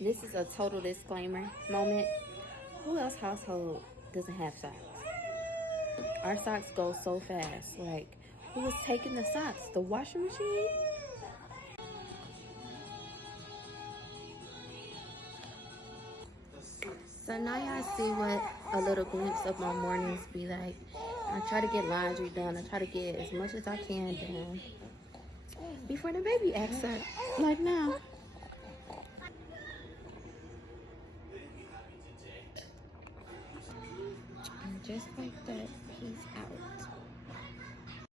This is a total disclaimer moment. Who else household doesn't have socks? Our socks go so fast. Like, who was taking the socks? The washing machine? So now y'all see what a little glimpse of my mornings be like. I try to get laundry done. I try to get as much as I can done before the baby acts up, like now. And just like that, he's out.